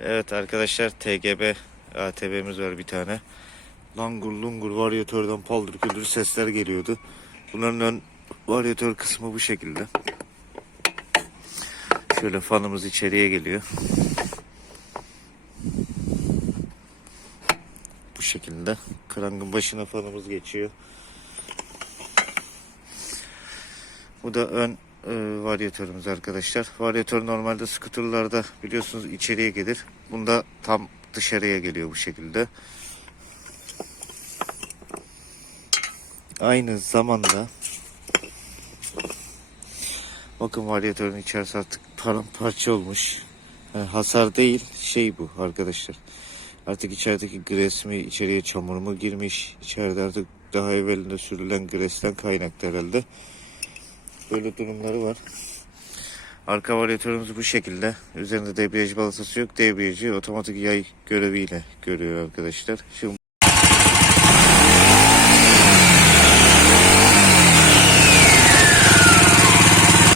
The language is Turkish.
Evet arkadaşlar TGB ATB'miz var bir tane. Langur lungur varyatörden paldır küldür sesler geliyordu. Bunların ön varyatör kısmı bu şekilde. Şöyle fanımız içeriye geliyor. Bu şekilde. Krangın başına fanımız geçiyor. Bu da ön e, varyatörümüz arkadaşlar. Varyatör normalde skuterlarda biliyorsunuz içeriye gelir. Bunda tam dışarıya geliyor bu şekilde. Aynı zamanda bakın varyatörün içerisi artık paramparça olmuş. Yani hasar değil şey bu arkadaşlar. Artık içerideki gres mi içeriye çamur mu girmiş. İçeride artık daha evvelinde sürülen gresten kaynaklı herhalde. Böyle durumları var. Arka varyatörümüz bu şekilde. Üzerinde debriyaj balatası yok. Debriyajı otomatik yay göreviyle görüyor arkadaşlar. Şimdi